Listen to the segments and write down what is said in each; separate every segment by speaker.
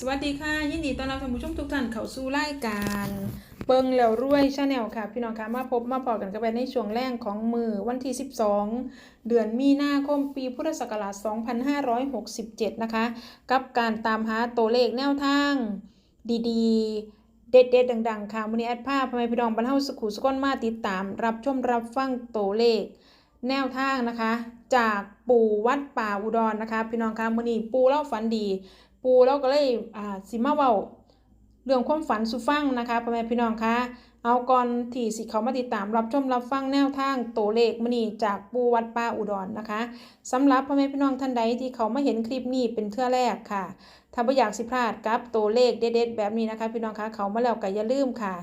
Speaker 1: สวัสดีค่ะ ยินดีต้อนรับท่านผู้ชมทุกท่านเข้าสู่รายการเบิงแล้วรวยชาแนลค่ะ พี่น้องคะมาพบมาพอกันกันไปในช่วงแรกของมือวันที่ 12 เดือนมีนาคมปีพุทธศักราช 2567 นะคะ กับการตามหาตัวเลขแนวทาง ดีๆ เด็ดๆ ดัง ๆ ค่ะวันนี้แอดภาพพม่าพี่น้องบรรเทาสุขุสุกนมาติดตาม รับชมรับฟังตัวเลข แนวทางนะคะ จากปู่วัดป่าอุดรนะคะ พี่น้องคะมื้อนี้ปู่เล่าฝันดี ปูเราก็เลยอ่าสิมาเว้าเรื่องความฝันสุฟังนะคะพ่อแม่พี่น้องคะเอาก่อนที่สิเขามาติดตามรับชมรับฟังแนวทางตัวเลขมื้อนี้จากปูวัดป่าอุดรนะคะสำหรับพ่อแม่พี่น้องท่านใดที่เขามาเห็นคลิปนี้เป็นเทื่อแรกค่ะ ถ้าบ่อยากสิพลาดกับตัวเลขเด็ดๆแบบนี้นะคะ พี่น้องคะเขามาแล้วก็อย่าลืมค่ะ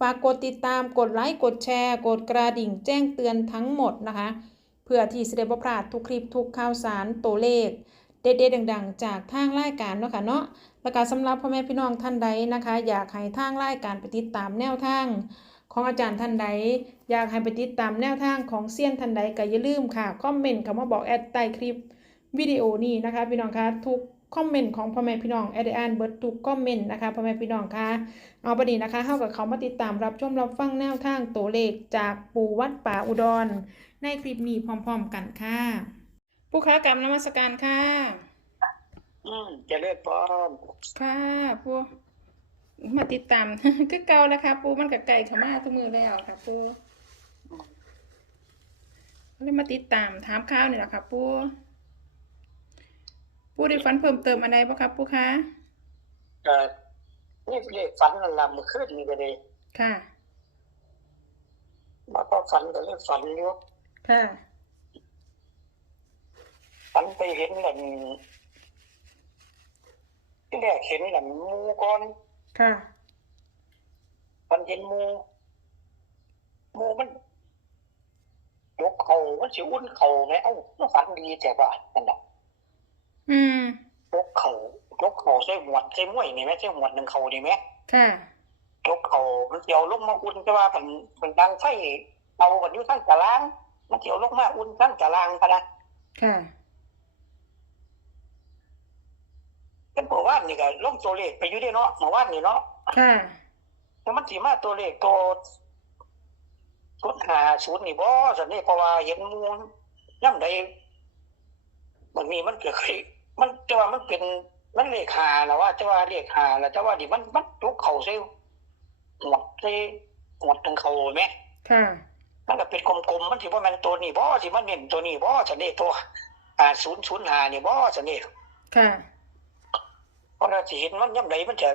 Speaker 1: ฝากกดติดตามกดไลค์กดแชร์ กดกระดิ่งแจ้งเตือนทั้งหมดนะคะ เพื่อที่จะได้บ่พลาดทุกคลิปทุกข่าวสารตัวเลข ด็ดๆดังๆ จากทางรายการเนาะค่ะเนาะแล้วก็สำหรับพ่อแม่พี่น้องท่านใดนะคะ อยากให้ทางรายการไปติดตามแนวทางของอาจารย์ท่านใด อยากให้ไปติดตามแนวทางของเซียนท่านใดก็อย่าลืมค่ะคอมเมนต์คำว่าบอกแอดใต้คลิปวิดีโอนี้นะคะพี่น้องคะทุกคอมเมนต์ของพ่อแม่พี่น้องแอดอ่านเบิร์ดทุกคอมเมนต์นะคะพ่อแม่พี่น้องคะเอาประเด็นนะคะเข้ากับเขามาติดตามรับชมรับฟังแนวทางตัวเลขจากปู่วัดป่าอุดร ในคลิปนี้พร้อม ๆ กันค่ะ ผู้ค้ากรรมนมัสการค่ะ
Speaker 2: อืมเจะเลิกป้อม
Speaker 1: ค่ะปูมาติดตาม คือเก่าแล้วค่ะปูมันกับไก่เขามาทุกมือแล้วค่ะปูเลยมาติดตามถามข้าวนี่แหละค่ะปูปูได้ฝันเพิ่มเติมอะไรบ้างครับปูคะ
Speaker 2: เอ่อนี่เรียกฝันนั่นละเมื่อคืนนี่ก็เลย
Speaker 1: ค่ะ
Speaker 2: มาก็ฝันก็เลยฝันอยู่
Speaker 1: ค่ะ
Speaker 2: ฝันไปเห็นหลันที่แรกเห็นหลันหมูก่อน
Speaker 1: ค่ะ
Speaker 2: ฝันเห็นหมูหมูมันยกเขามันสิอุ่นเขาไหมเอ้ามันฝันดีแต่ว่านั่นแหละ
Speaker 1: อืม
Speaker 2: ยกเขายกเขาใส่หมวดใส่มวยนี่ไหมใส่หมวดหนึ่งเขานี่ไหม
Speaker 1: ค่ะ
Speaker 2: ยกเขามันเกี่ยวลงมาอุ่นแต่ว่ามันมันดังไฟเอากันอยู่ทั้งตาราง มันเกี่ยวลงมาอุ่นทั้งตารางพะนะ
Speaker 1: ค่ะ
Speaker 2: เป็นเมื่อวานนี่ก็ลงตัวเลขไปอยู่ได้เนาะเมื่อวานนี่เนาะ
Speaker 1: ค่ะ
Speaker 2: แต่มันสีมาตัวเลขตัวศูนย์หาศูนย์นี่บ่สันนี่เพราะว่าเห็นหมูลย่ำใดมันมีมันเกิดเคยมันจะว่ามันเป็นมันเลขหาแล้วว่าจะว่าเลขหาแล้วจะว่าดิมันมันยกเข่าใส่หมดใส่หมดทั้งเข่าไหม
Speaker 1: ค่ะ
Speaker 2: มันก็เป็นกลมๆมันถือว่ามันตัวนี้บ่สิมันเน้นตัวนี้บ่สันนี่ตัวอ่าศูนย์ศูนย์หานี่บ่สันนี่
Speaker 1: ค่ะ
Speaker 2: เพราะเราจะเห็นมันย่ำใดมันจะ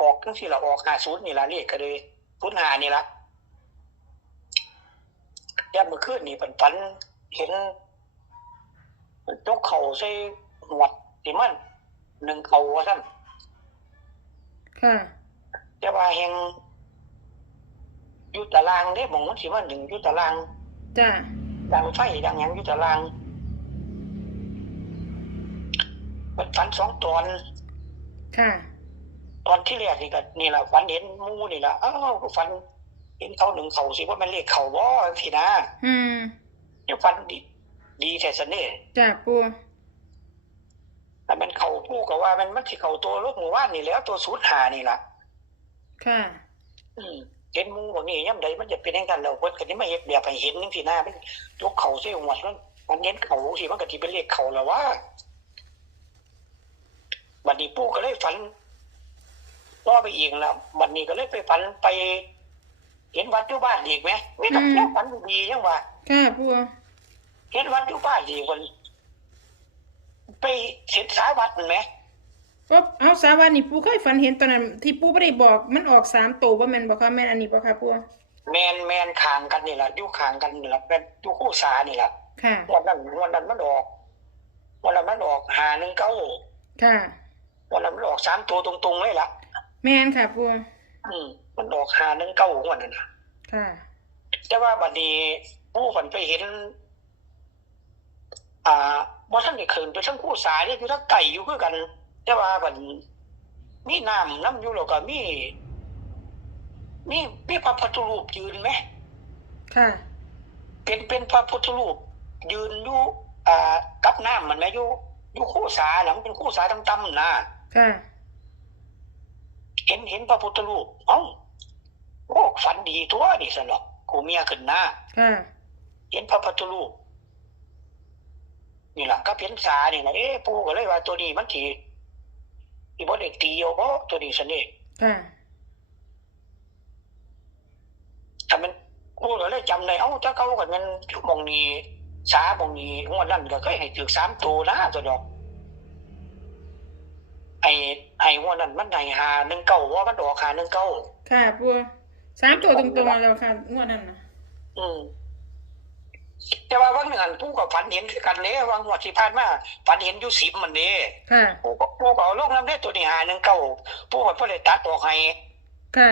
Speaker 2: ออกทั้งที่เราออกหาศูนย์นี่ละเรียกก็เลยศูนย์หานี่ละย่ำเมื่อคืนนี่เป็นฝันเห็นยกเข่าใส่หวดที่มันหนึ่งเข่าว่าท่าน
Speaker 1: ค่ะ
Speaker 2: แต่ว่าแหงอยู่ตารางเด้หมองมันสิว่าหนึ่งอยู่ตาราง
Speaker 1: จ้ะ
Speaker 2: ดังไฟดังหยังอยู่ตาราง มันฝันสองตอน
Speaker 1: ค่ะ
Speaker 2: ตอนที่แรกนี่ก็นี่แหละฝันเห็นหมูนี่แหละอ้าวก็ฝัน เห็นเขาหนึ่งเขาสิว่ามันเลขเขาบ่สินะ
Speaker 1: อืม
Speaker 2: เดี๋ยวฝันดี ดีแท้สนี่
Speaker 1: จ้ะปู
Speaker 2: แต่มันเขาผู้ก็ว่ามันมันที่เขาตัวลูกหมู่ว่านนี่แล้วตัวสูตรหานี่ล่ะ
Speaker 1: ค่ะ
Speaker 2: อืมเห็นหมูบ่นี่ย่ำใดมันจะเป็นอย่างนั้นแล้วเพิ่นก็สิมาเฮ็ดแบบให้เห็นจังซี่นะมันยกเขาใส่หัวมันมันเห็นเขาสิมันก็สิเป็นเลขเขาแล้วว่า บัดนี้ปู่ก็เลยฝันต่อไปอีกแล้วบัดนี้ก็เลยไปฝันไป เห็นวัดอยู่บ้านอีกไหมไม่ต้อง
Speaker 1: อืม
Speaker 2: แค่ฝันดีๆยังว่า
Speaker 1: ค่ะปู
Speaker 2: เห็นวัดอยู่บ้านอีกวันไปเสร็จสายวัดนั่นไหม
Speaker 1: ก็เอาสาวันนี่ปูเคยฝันเห็นตอนนั้น ที่ปูไม่ได้บอก มันออกสามตัวว่าแม่นบอกค่ะแม่นอันนี้บอกค่ะปู
Speaker 2: แมนแมนคางกันนี่แหละอยู่คางกันนี่แหละเป็นอยู่คู่สานี่แหละ
Speaker 1: ค่ะ
Speaker 2: วันนั้นวันนั้นมันออกวันนั้นมันออกหาหนึ่งเก้า
Speaker 1: ค่ะ
Speaker 2: วันนั้นมันออกสามตัวตรงๆเลยล่ะ
Speaker 1: แม่นค่ะปู
Speaker 2: อืมมันออกหาหนึ่งเก้าของวันนั้นนะ
Speaker 1: ค่ะ
Speaker 2: แต่ว่าบัดนี้ผู้ฝันไปเห็น อ่าว่าท่านได้คืนไปทั้งคู่สาเนี่ยคือทั้งไก่อยู่คือกัน แต่ว่าบัดนี้มีน้ำน้ำอยู่แล้วก็มีมีมีพระพุทธรูปยืนไหม
Speaker 1: ค่ะ
Speaker 2: เป็นเป็นพระพุทธรูปยืนอยู่อ่ากับน้ำมันไหมอยู่อยู่คู่สาหลังเป็นคู่สาต่ำๆนะ
Speaker 1: ค่ะ
Speaker 2: เห็นเห็นพระพุทธรูปเอ้าโอ้ฝันดีทั่วนี่สนอกกูเมียขึ้นหน้า
Speaker 1: ค่ะ
Speaker 2: เห็นพระพุทธรูปนี่แหละก็เพียนสานี่นะเอ๊ะปูก็เลยว่าตัวนี้มันทีอีบ่ได้ตีเอาบ่ตัวนี้สนิท
Speaker 1: ค่ะ
Speaker 2: ถ้ามันปูก็เลยจำได้เอ้าถ้าเขาก็มันมองนี้สาบองนี้งวดนั้นก็เคยให้ถึกสามตัวนะตัวดอก ไอ้ไอ้งวดนั้นมันได้หาหนึ่งเก้าว่ามันดอกหาหนึ่งเก้า
Speaker 1: ค่ะปัวสามตัวตรงๆแล้วค่ะงวดนั้นนะ
Speaker 2: อืมแต่ว่าวันหนึ่งอันผู้กับฝันเห็นคือกันเนี้วางหัวดที่ผ่านมาฝันเห็นอยู่สิบมันเนี้
Speaker 1: ค่ะ
Speaker 2: ผู้ก็ผู้ก็เอาลงน้ำได้ตัวนี้หาหนึ่งเก้าผู้ก็บ่ได้ตัดออกให้
Speaker 1: ค่ะ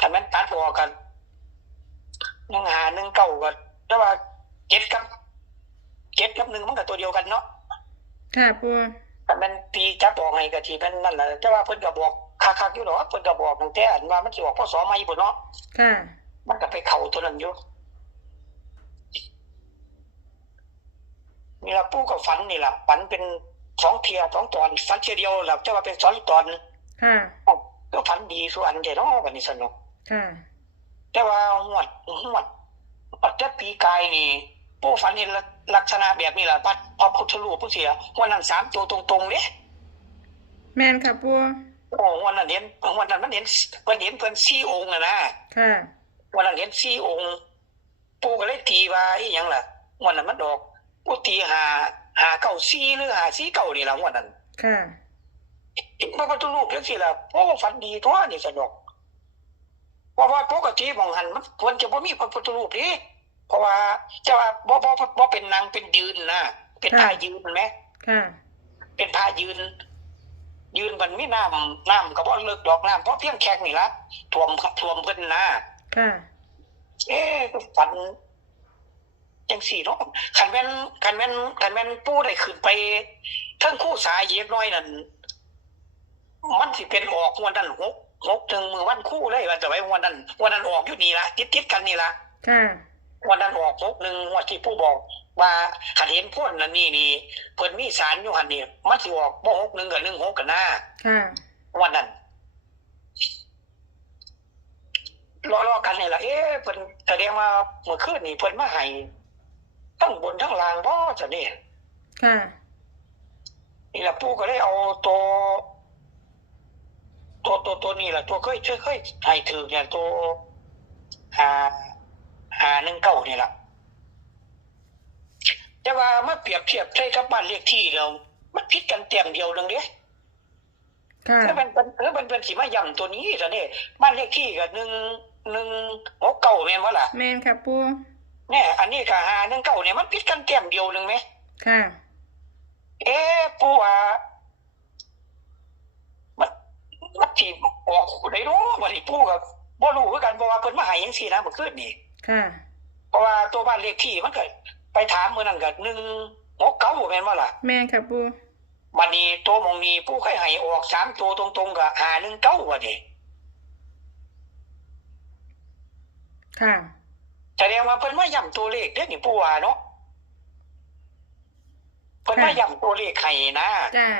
Speaker 2: ถ้ามันตัดออกกันหนึ่งหาหนึ่งเก้าก็แต่ว่าเจ็ดกับเจ็ดกับหนึ่งมันก็ตัวเดียวกันเนาะ
Speaker 1: ค่ะปั ว
Speaker 2: ถ้ามันตีจับออกให้ก็ทีมันนั่นแหละแต่ว่าเพิ่นก็บอกคักๆอยู่หรอกเพิ่นก็บอกตั้งแต่อันว่ามันสิออกพศใหม่พุ่นเนาะ
Speaker 1: ค่ะ
Speaker 2: มันก็ไปเข้าตัวนั้นอยู่นี่ละปู่ก็ฝันนี่ละฝันเป็นสองเทียสองตอนฝันเทียเดียวแล้วจะว่าเป็นสองตอน
Speaker 1: ค่ะ
Speaker 2: อ้าวก็ฝันดีส่วนเดียวเนาะวันนี้สนุก
Speaker 1: ค่ะ
Speaker 2: แต่ว่าหวดหวดปัจจปีกายนี่ปู่ฝันเห็นลั กษณะแบบนี้ล่ะพัดพระพุทธรูปผู้เสียวันนั้นสามตัวตรงๆเนี่ย
Speaker 1: แมนค่ะปัว
Speaker 2: โอ้วันนั้นเห็นวันนั้นมันเห็นมันเห็นเพิ่นสี่องค์อะนะ
Speaker 1: ค่ะ
Speaker 2: วันนั้นเห็นสี่องค์ ปู่ก็เลยตีว่าอีหยังล่ะวันนั้นมันดอกปู่ตีหาหาเก้าสี่หรือหาสี่เก้านี่ล่ะวันนั้น
Speaker 1: ค่ะ
Speaker 2: พระพุทธรูปจังซี่ล่ะโอ้ฝันดีทั่วนี่สนุกเพราะว่าปกติมองหันมันควรจะบ่มีพระพุทธรูปดิ เพราะว่าจะว่าบ่บ่บ่บ่เป็นนางเป็นยืนนะเป็นท่ายืนไหม
Speaker 1: ค่ะเป็น
Speaker 2: เป็นท่ายืน ยืนมันมีน้ำน้ำก็บ่เลิกดอกน้ำเพราะเพียงแค่นี่ละท่วมท่วมเพิ่นนะ
Speaker 1: ค่ะ
Speaker 2: เอ๊ะก็ฝันจังสี่เนาะคันแม่นคันแม่นคันแม่นปู่ได้ขึ้นไปเทั้งคู่สายเหยียบน้อยนั่นมันสิเป็นออกวันนั้นหกหกถึงมือวันคู่เลยวันจะไว้วันนั้นวันนั้นออกอยู่นี่ละติดติดๆกันนี่ละ
Speaker 1: ค่ะ
Speaker 2: วันนั้นออกหกหนึ่งวันที่ผู้บอก ว่าขันเห็นพ่นนั่นนี่นี่เพิ่นมีสารอยู่หันนี่มันสิออกบ่หกหนึ่งกับหนึ่งหกกันหน้า
Speaker 1: ค่ะ
Speaker 2: วันนั้นรอรอๆกันนี่แหละเอ๊ะเพิ่นแสดงว่าเมื่อคืนนี่เพิ่นมาให้ทั้งบนทั้งล่างบ่จะนี่
Speaker 1: ค่ะ
Speaker 2: นี่แหละปู่ก็เลยเอาตัวตัวตัวตัวนี้แหละตัวเคยเคยเคยให้ถือเนี่ยตัวหาหาห นึ่งเก้านี่แหละแต่ว่ามาเปรียบเทียบใช้กับบ้านเลขที่เรามันผิดกันเต็มเดียวนึงเด้
Speaker 1: ค่ะ
Speaker 2: แล้วมันเป็นแล้วมันเป็นสีมาย่ำตัวนี้ซะเนี่ยบ้านเลขที่ก็หนึ่งหนึ่งหกเก้าแม่นว่าล่ะ
Speaker 1: แมนค่ะปัว
Speaker 2: เนี่ยอันนี้ก็หาหนึ่งเก้าเนี่ยมันผิดกันเต็มเดียวนึงไหม
Speaker 1: ค่ะ
Speaker 2: เอ๊ะปู่ว่ามันมันสิออกได้เนาะวันนี้ปู่ก็บ่รู้คือกันเพราะว่าเพิ่นมาให้จังซี่นะเมื่อคืนนี่
Speaker 1: ค่ะ
Speaker 2: เพราะว่าตัวบ้านเลขที่มันก็ไปถามมื้อนั้นก็1 6 9แม่นบ่ล่ะ
Speaker 1: แมนค่ะปัว
Speaker 2: บัดนี้ตัวหมองนี้ปู่เคยให้ออกสามตัวตรงๆก็519ว่านี่
Speaker 1: ค่ะ
Speaker 2: แสดงว่าเพิ่นมาย้ำตัวเลขเด้อนี่ปู่ว่าเนาะเพิ่นมาย้ำตัวเลขให้นะ
Speaker 1: จ้า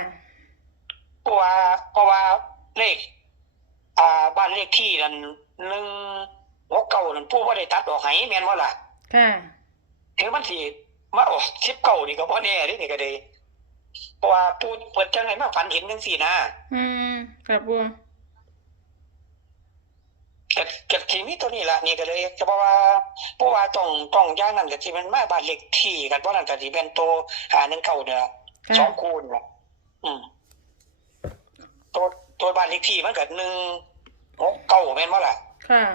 Speaker 2: เพราะว่าเพราะว่าเลข อ่าบ้านเลขที่นั่นหนึ่ง หกเก้านั่นผู้ว่าได้ตัดออกให้แม่นว่าล่ะ
Speaker 1: ค่ะ
Speaker 2: ถึงมันสิมาออกสิบเก้านี่ก็บ่แน่เดินี่ก็ได้เพราะว่าผู้เพิ่นจังไดมาฝันเห็นจังซี่นะ
Speaker 1: อืมค่ะปัว
Speaker 2: ก็ก็สิมีตัวนี้ล่ะนี่ก็เลยก็เพราะว่าเพราะว่าต้องต้องอย่างนั้นก็สิมันมาบ้านเลขที่กันบ่นั่นก็สิเป็นตัวหาหนึ่งเก้าเนี่ย
Speaker 1: ค่ะ
Speaker 2: สองคูณน่ะอืมตัวตัวบ้านเลขที่มันก็หนึ่งหกเก้าแม่นว่าล่ะ
Speaker 1: ค่ะ
Speaker 2: อืม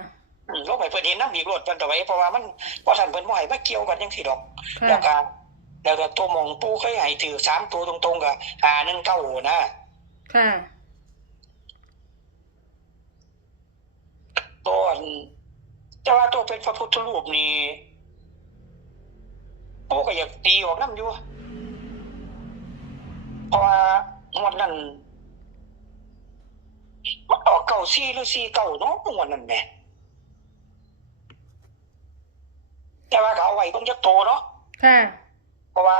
Speaker 2: ลงไปเพิ่นเห็นน้ำอีกรถเพิ่นตะไว้เพราะว่ามันบ่ทันเพิ่นบ่ให้มาเกี่ยวกันจังซี่ดอก
Speaker 1: ค่ะ
Speaker 2: แล้วก็แล้วก็ตัวหมองปูเคยให้ถือสามตัวตรงๆก็หาหนึ่งเก้านะ
Speaker 1: ค่ะ
Speaker 2: ตัวอันแต่ว่าตัวเป็นพระพุทธรูปนี่ปูก็อยากตีออกน้ำอยู่เพราะว่างวดนั้นมันออกเก้าซี่หรือซี่เก้าเนาะงวดนั้นแหม่ แต่ว่าก็เอาไว้เพิ่งจะโตเนาะ
Speaker 1: ค่ะ
Speaker 2: เพราะว่า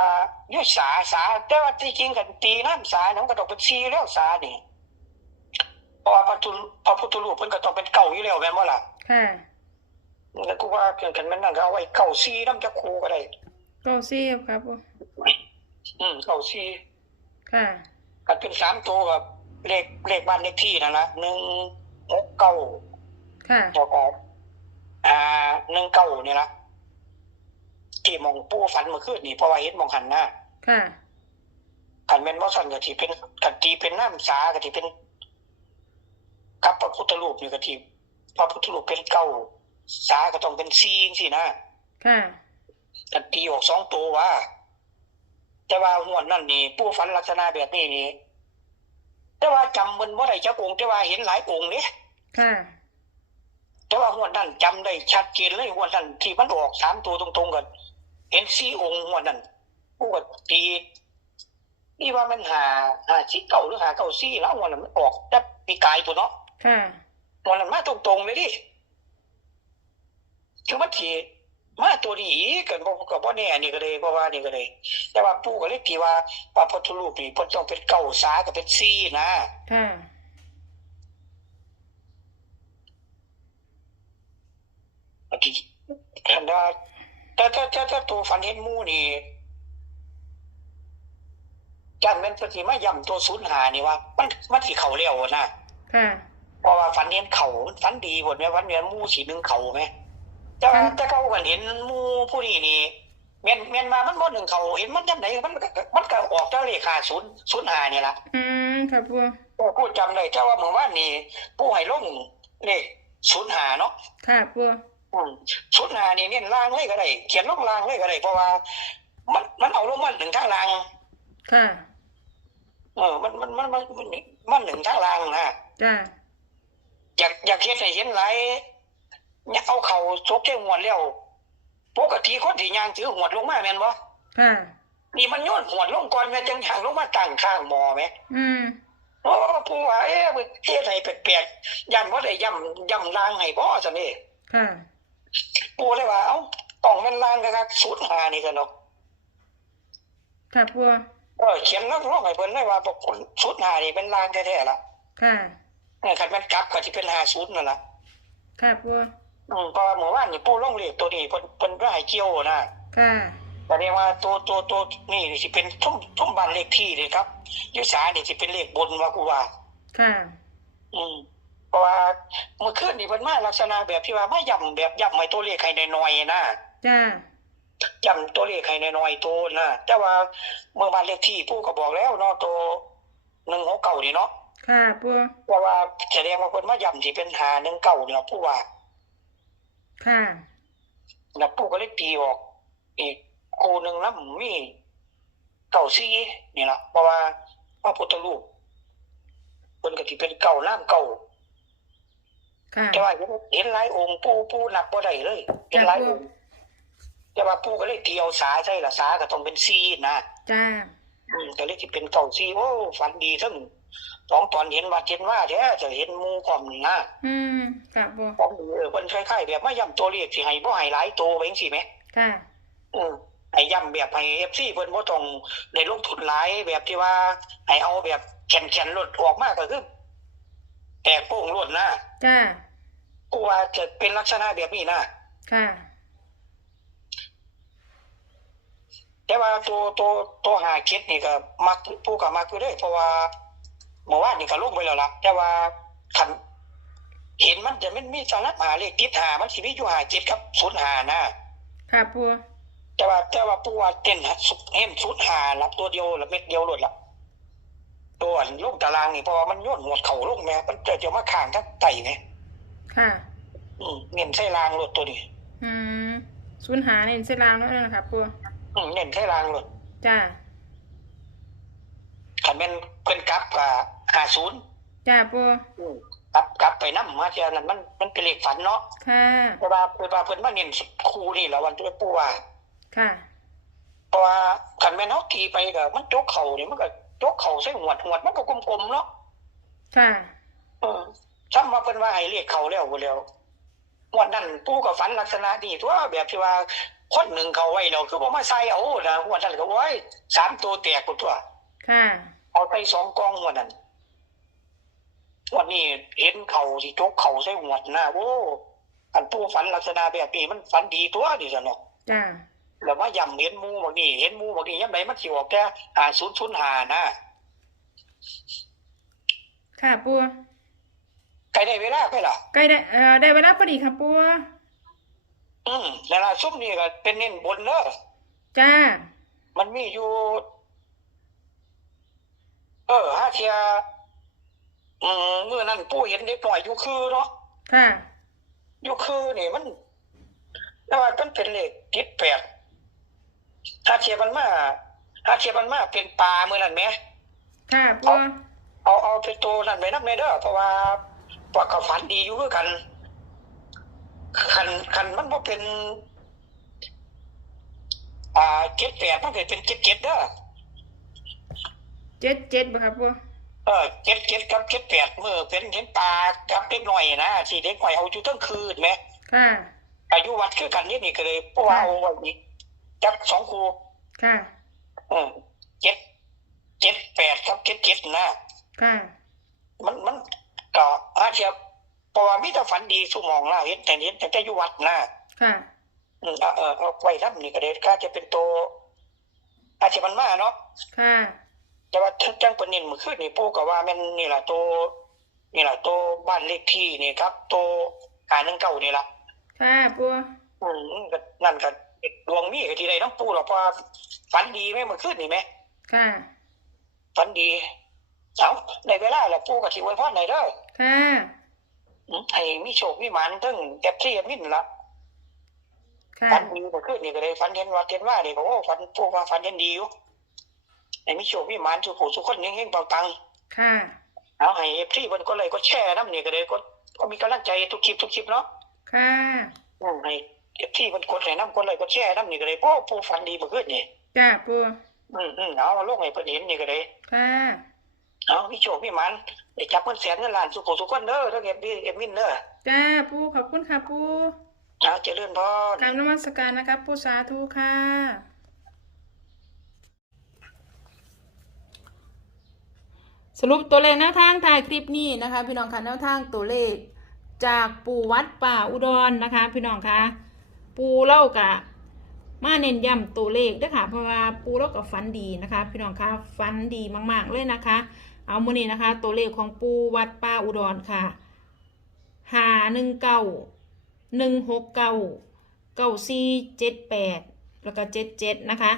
Speaker 2: ยุสาสาแต่ว่าที่จริงกันตีน้ำสาเนี่ยมันก็ต้องเป็นซีแล้วสานี่เพราะว่าพระพุทธพระพุทธรูปเพิ่นก็ต้องเป็นเก่าอยู่แล้วแม่นบ่ล่ะ
Speaker 1: ค่ะ
Speaker 2: แล้วกูว่าเกินกันแม่นนั่นก็เอาไว้เก่าซีน้ำจักคูก็ได้
Speaker 1: เก้าสี่ครับปู
Speaker 2: อืมเก่าซี
Speaker 1: ค่ะ
Speaker 2: ก็เป็นสามตัวกับเลขเลขบ้านเลขที่นั่นละหนึ่งหกเก้า
Speaker 1: ค่ะ
Speaker 2: แล้วก็อ่าหนึ่งเก้านี่ละ ที่มองปูฝันเมื่อคืนนี่เพราะว่าเห็นมองหันหน้า
Speaker 1: ค่ะ
Speaker 2: ขันแม่นบ่สั่นก็ที่เป็นกันตีเป็นน้ำสาก็ที่เป็นกับพระพุทธรูปนี่ก็ที่พระพุทธรูปเป็นเก้าสาก็ต้องเป็นซีจังซี่นะ
Speaker 1: ค่ะ
Speaker 2: กันตีออกสองตัวว่า แต่ว่าหวนนั่นนี่ผู้ฝันลักษณะแบบนี้นี่แต่ว่าจำมันว่าได้จักองค์แต่ว่าเห็นหลายองค์นี่
Speaker 1: ค่ะ
Speaker 2: แต่ว่าหวนนั่นจำได้ชัดเจนเลยหวนนั่นที่มันออกสามตัวตรงๆกัน เห็นสี่องค์หวนนั่นผู้ก็ตีนี่ว่ามันหาหาชิเก่าหรือหาเก่าซี่แล้วหวนนั้นมันออกแต่ปีกายตัวเนาะ
Speaker 1: ค่ะ
Speaker 2: หวนนั้นมาตรงๆเลยดิคือมันทีมาตัวดีกันบ่ก็บ่แน่นี่ก็เลยเพราะว่านี่ก็เลย แต่ว่าปู่ก็เลยตีว่าพระพุทธรูปนี่เพิ่นต้องเป็นเก่าสากับเป็นซี่นะ
Speaker 1: ค่ะ
Speaker 2: อันที่คันว่า แต่แต่แต่แต่ตัวฝันเห็นหมู่นี่จันแม่นเพิ่นสิมาย้ำตัวศูนย์หานี่ว่า มันมันสิเข้าแล้วนะ
Speaker 1: ค่ะ
Speaker 2: เพราะว่าฝันเห็นเขามันฝันดีหมดแม่ฝันเห็นหมู่สีหนึงเขาแม่แต่ว่าแต่เขาก็เห็นหมู่ผู้นี้นี่แม่นแม่นมามันบ่หนึ่งเขาเห็นมันจังไดมันก็มันก็ออกแต่เลข50 05นี่ล่ะ
Speaker 1: อืมครับปู
Speaker 2: พูดจำได้แต่ว่าเมื่อวานนี้ผู้ให้ลงเลข05เนาะ
Speaker 1: ค่ะปู
Speaker 2: อื มชุดหนานี่เน้นล่างเลยก็ได้เขียนลงล่างเลยก็ได้เพราะว่า มันมันเอาลงมาหนึ่งทางล่าง
Speaker 1: ค่ะ
Speaker 2: เออมันมันมันมันมันมันหนึ่งทางล่างนะ
Speaker 1: จ้า
Speaker 2: อยากอยากเห็นให้เห็นหลายอยากเอาเข่าชกเจ้าหวดแล้วปกติคนที่ยางถือหวดลงมาแม่นบ่
Speaker 1: ค่ะ
Speaker 2: นี่มันโยนหวดลงก่อนแม่จังยางลงมาตั้งข้างหมอแม่
Speaker 1: อืม
Speaker 2: โอ้ผู้ว่าเอ๊ะมันเฮ็ดให้แปลกๆยันบ่ได้ย่ำย่ำล่างให้บ่ซั่นนี่
Speaker 1: ค่ะ
Speaker 2: ปู่เลยว่า เอ้าต้องแม่นล่างคักๆสุดหานี่กันเนาะ
Speaker 1: ค่ะปู
Speaker 2: เออเขียนนักร้องให้เพิ่นได้ว่าบอกคนชุดหานี่เป็นลางแท้ๆล่ะ
Speaker 1: ค่ะ
Speaker 2: เออคันมันกลับก็สิเป็นหาชุดนั่นล่ะ
Speaker 1: ค่ะปู
Speaker 2: อืมเพราะว่าเมื่อวานนี่ปู่ลงเลขตัวนี้เพิ่นเพิ่นก็ให้เกี่ยวนะ
Speaker 1: ค่ะ
Speaker 2: แสดงว่าตัวตัวตัวนี่นี่สิเป็นทุ่มทุ่มบ้านเลขที่เลยครับยุสานี่สิเป็นเลขบนว่ากูว่า
Speaker 1: ค่ะ
Speaker 2: อืมเพ ราะว่าเมื่อคืนนี่เพิ่นมาลักษณะแบบที่ว่ามาย่ำแบบย่ำให้ตัวเลขให้น้อยๆนะ
Speaker 1: จ้า
Speaker 2: ย่ำตัวเลขให้น้อยๆตัวนะแต่ว่าเมื่อบ้านเลขที่ปู่ก็บอกแล้วเนาะตัว169นี่เนาะ
Speaker 1: ค่ะปู
Speaker 2: เพราะว่าแสดงว่าคนมาย่ำที่เป็นหาหนึ่งเก่าเนี่ยผู้ว่า
Speaker 1: ค่ะ
Speaker 2: แล้วผู้ก็เลยตีออกอีกคูหนึ่งน้ำมีเก่าซีนี่ละเพราะว่าพระพุทธรูปคนก็ที่เป็นเก่าน้ำเก่า
Speaker 1: ค่ะ
Speaker 2: แต่ว่าเห็นเห็นหลายองค์ผู้ผู้นับบ่ได้เลยเห็นหลายองค์แต่ว่าผู้ก็เลยตีเอาสาใช่ละสาก็ต้องเป็นซีนะ
Speaker 1: จ้า
Speaker 2: อืมก็เลยที่เป็นเก่าซีโอ้ฝันดีทั้งสองตอนเห็นว่าเห็นว่าแท้จะเห็นหมูความนี่นะ
Speaker 1: อืมค่ะปู
Speaker 2: ของเออเพิ่นคล้ายๆแบบมาย่ำตัวเลขสิให้บ่ให้หลายตัวไปจังซี่แหม
Speaker 1: ค่ะ
Speaker 2: อืมให้ย่ำแบบให้ FC เพิ่นบ่ต้องได้ลงทุนหลายแบบที่ว่าให้เอาแบบแข็งๆลดออกมาก็คือแตกโป้งล้วนนะ
Speaker 1: จ้า
Speaker 2: กูว่าจะเป็นลักษณะแบบนี้นะ
Speaker 1: ค่ะ
Speaker 2: แต่ว่าตัวตัวตัวหาเก็ดนี่ก็มักผู้ก็มักอยู่เด้เพราะว่าเมื่อวานนี่ก็ลงไปแล้วล่ะแต่ว่าคันเห็นมันจะมันมีสาระหาเลขติดหามันสิมีอยู่หาเจ็ดกับศูนย์หานะ
Speaker 1: ค่ะปู
Speaker 2: แต่ว่าแต่ว่าผู้ว่าเต้นสุดเห็นสุดหารับตัวเดียวละเม็ดเดียวหลดละตัวอันลูกตารางนี่เพราะว่ามันโยนหัวเข่าลงแม่มันจะจะมาข้างทั้งไตไง
Speaker 1: ค่ะ
Speaker 2: อืมเน้นใส่รางหลดตัวนี้
Speaker 1: อืมศูนย์หาในเส้นรางแล้วนะครับปู
Speaker 2: อืมเน้นใส่รางหลด
Speaker 1: จ้า
Speaker 2: คันเป็นเพิ่นกลับกับหาศูนย์
Speaker 1: จ้าปู
Speaker 2: อืมกลับกลับไปน้ำมาเทียนั้นมันมันเป็นเลขฝันเนาะ
Speaker 1: ค่ะ
Speaker 2: เพราะว่าเพิ่นว่าเพิ่นมาเน้นคู่นี่แหละวันที่ปู่ว่า
Speaker 1: ค่ะ
Speaker 2: เพราะว่าคันแม่นเฮาตีไปก็มันจกเข่านี่มันก็จกเข่าใส่หัวดหัวดมันก็กลมๆเนาะ
Speaker 1: ค่ะ
Speaker 2: เออ ซ้ำว่าเพิ่นว่าให้เรียกเขาแล้วบ่แล้ววันนั้นปู่ก็ฝันลักษณะนี้ทั่วแบบที่ว่าคนหนึ่งเขาไว้เราคือบ่มาใส่เอานะหัวนั้นก็โอ้ยสามตัวแตกหมดตัว
Speaker 1: ค่ะ
Speaker 2: เอาไปสองกองหัวนั้นวันนี้เห็นเขาสิจกเขาใส่หัวหน้าโอ้อันผู้ฝันลักษณะแบบนี้มันฝันดีตัวดิซั่นเนาะ
Speaker 1: จ้า
Speaker 2: แล้วมาย่ำเห็นหมูบางนี่เห็นหมูบางนี่ย่ำไหนมันสิออกแค่อ่าศูนย์ศูนย์หานะ
Speaker 1: ค่ะปู
Speaker 2: ใกล้ ได้เวลาไปล่ะ
Speaker 1: ใกล้ได้เอ่อได้เวลาพอดีค่ะปู
Speaker 2: อืมแล้วล่ะซุ่มนี่ก็เป็นเน้นบนเนอะ
Speaker 1: จ้า
Speaker 2: มันมีอยู่ เออฮาเทียอืมเมื่อนั้นปู่เห็นเด็กหน่อยอยู่คือเนาะ
Speaker 1: ค่ะ
Speaker 2: อยู่คือนี่มันแต่ว่ามันเป็นเลขติดแปดฮาเทียมันมาฮาเทียมันมาเป็นปลาเมื่อนั้นไหม
Speaker 1: ค่ะปู
Speaker 2: เอาเอาเป็นตัวนั่นไปนับในเด้อเพราะว่า ปากกับฝันดีอยู่คือกันคันคันมันบ่เป็น อ่าเจ็ดแปดมันเป็นเจ็ดเจ็ดเด้อ
Speaker 1: เจ็ดเจ็ดบ่ค่ะปู
Speaker 2: เออเจ็ดเจ็ดกับเจ็ดแปดเมื่อเป็นเห็นปลากับเด็กหน่อยนะที่เด็กหน่อยเอาอยู่ทั้งคืนไหม
Speaker 1: ค่ะ
Speaker 2: อายุวัดคือกันนี่นี่ก็เลยเพราะว่าเอาไว้นี่จักสองครู
Speaker 1: ค่ะ
Speaker 2: อืมเจ็ดเจ็ดแปดกับเจ็ดเจ็ดนะ
Speaker 1: ค่ะ
Speaker 2: มันมัน ก็อาจจะเพราะว่ามีแต่ฝันดีสุหมองล่ะเห็นแต่เห็นแต่อยู่วัดนะ
Speaker 1: ค่ะ
Speaker 2: อืมเอาเออเอาไว้รับนี่ก็ได้ก็จะเป็นตัวอาจจะมันมาเนาะ
Speaker 1: ค่ะ
Speaker 2: แต่ว่าถ้าจังเป็นเน้นมือขึ้นนี่ปู่ก็ว่าแม่นนี่ล่ะตัวนี่ล่ะตัวบ้านเลขที่นี่ครับตัวหาหนึ่งเก้านี่ล่ะ
Speaker 1: ค่ะปู
Speaker 2: อืมก็นั่นก็ดวงมีก็ที่ใดน้ำปู่หรอกเพราะว่าฝันดีไหมมือขึ้นนี่ไหม
Speaker 1: ค่ะ
Speaker 2: ฝันดี เอาในเวลาแล้วปู่ก็สิอวยพรให้เด้อ
Speaker 1: ค่ะ
Speaker 2: อืมให้มีโชคมีหมานทั้งแอปที่แอปมินล่ะ
Speaker 1: ค่ะ
Speaker 2: ฝันดีก็คือนี่ก็เลยฝันเห็นว่าเห็นว่านี่ก็โอ้ฝันพวกว่าฝันเห็นดีอยู่ไอ้มีโชคมีหมานทุกผู้ทุกคนเฮงๆปัง
Speaker 1: ค่ะ
Speaker 2: ๆเอาให้พี่เพิ่นก็เลยก็แชร์น้ำนี่ก็เลยก็ก็มีกำลังใจทุกคลิปทุกคลิปเนาะ
Speaker 1: ค่ะ
Speaker 2: อืมให้พี่เพิ่นกดให้น้ำก็เลยก็แชร์น้ำนี่ก็เลยโอ้ผู้ฝันดีเมื่อคืนนี่
Speaker 1: จ้าปู
Speaker 2: อืมอืมเอาลงให้เพิ่นเห็นนี่ก็เลย
Speaker 1: ค่ะ
Speaker 2: เอามีโชคมีหมานได้จับเงินแสนเงินล้านทุกผู้ทุกคนเด้อทั้งเอฟดีเอฟมินเด้อ
Speaker 1: จ้าปูขอบคุณค่ะปู
Speaker 2: เอาเจริญพร
Speaker 1: กรารนมัสการนะครับปูสาธุค่ะสรุปตัวเลขแนวทางถ่ายคลิปนี้นะคะ พี่น้องคะแนวทางตัวเลขจากปู่วัดป่าอุดรนะคะ พี่น้องคะปูเล่ากะมาเน้นย้ำตัวเลขด้วยค่ะเพราะว่าปูเล่ากับฟันดีนะคะ พี่น้องคะฟันดีมาก ๆ เลยนะคะ เอามือนี้นะคะ ตัวเลขของปูวัดป่าอุดรค่ะหาหนึ่งเก้าหนึ่งหกเก้าเก้าสี่เจ็ดแปดแล้วก็เจ็ดเจ็ดนะคะ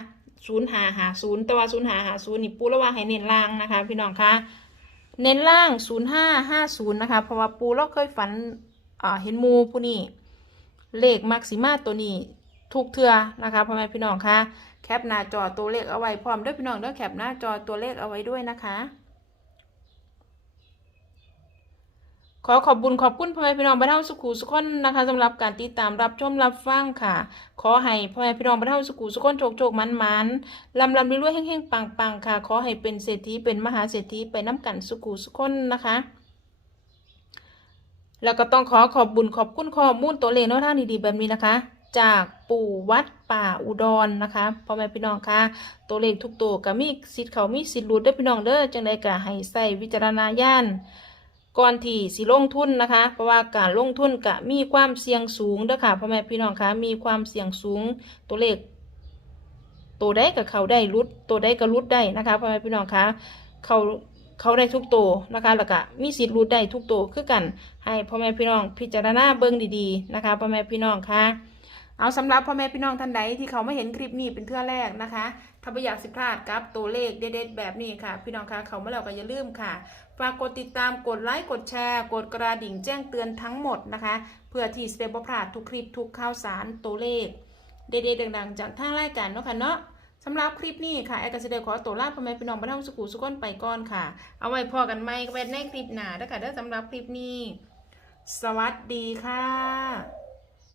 Speaker 1: ศูนย์หาหาศูนย์แต่ว่าศูนย์หาหาศูนย์นี่ปูระว่าให้เน้นล่างนะคะ พี่น้องคะเน้นล่าง0550นย์นะคะ เพราะว่าปูเราเคยฝันเห็นมูผู้นี้เลขมักซิมาตัวนี้ทุกเทือนะคะพ่อแม่พี่น้องคะแคปหน้าจอตัวเลขเอาไว้พร้อมด้วยพี่น้องด้วยแคปหน้าจอตัวเลขเอาไว้ด้วยนะคะ ขอขอบบุญขอบคุณพ่อแม่พี่น้องบรรเทาสุขุสุขคนนะคะสำหรับการติดตามรับชมรับฟังค่ะ ขอให้พ่อแม่พี่น้องบรรเทาสุขุสุขคนโชคโชคมันมันลำลำรวยๆแห้งๆปังๆค่ะ ขอให้เป็นเศรษฐีเป็นมหาเศรษฐีไปน้ำกันสุขุสุขคนนะคะแล้วก็ต้องขอขอบบุญขอบคุณข้อมูลตัวเลขแนวทางดีๆแบบนี้นะคะ จากปู่วัดป่าอุดรนะคะพ่อแม่พี่น้องคะตัวเลขทุกตัวก็มีสิทธิ์เขามีสิทธิ์หลุดได้พี่น้องเด้อจังใดก็ให้ใส่วิจารณญาณ ก่อนที่สิลงทุนนะคะ เพราะว่าการลงทุนก็มีความเสี่ยงสูงเด้อค่ะพ่อแม่พี่น้องคะมีความเสี่ยงสูงตัวเลข ตัวใดกับเขาได้รุด ตัวใดก็รุดได้นะคะพ่อแม่พี่น้องคะเขาเขาได้ทุกตัวนะคะแล้วก็มีสิทธิ์รุดได้ทุกตัวคือกัน ให้พ่อแม่พี่น้องพิจารณาเบิ่งดีๆนะคะพ่อแม่พี่น้องคะเอาสำหรับพ่อแม่พี่น้องท่านใดที่เขาไม่เห็นคลิปนี้เป็นเทื่อแรกนะคะ ถ้าไม่อยากสิพลาดกับตัวเลขเด็ดๆแบบนี้ค่ะ พี่น้องคะเขามาแล้วก็อย่าลืมค่ะ ฝากกดติดตามกดไลค์กดแชร์ กดกระดิ่งแจ้งเตือนทั้งหมดนะคะ เพื่อที่จะได้บ่พลาดทุกคลิปทุกข่าวสารตัวเลข เด็ดๆดังๆ จากทางรายการเนาะค่ะเนาะสำหรับคลิปนี้ค่ะแอร์กสิเดขอตัวลาพ่อแม่พี่น้องบ้านเฮาสุขุสุขนไปก่อนค่ะ เอาไว้พอกันไหมก็ไว้ในคลิปหน้าเด้อค่ะเด้อสำหรับคลิปนี้ สวัสดีค่ะ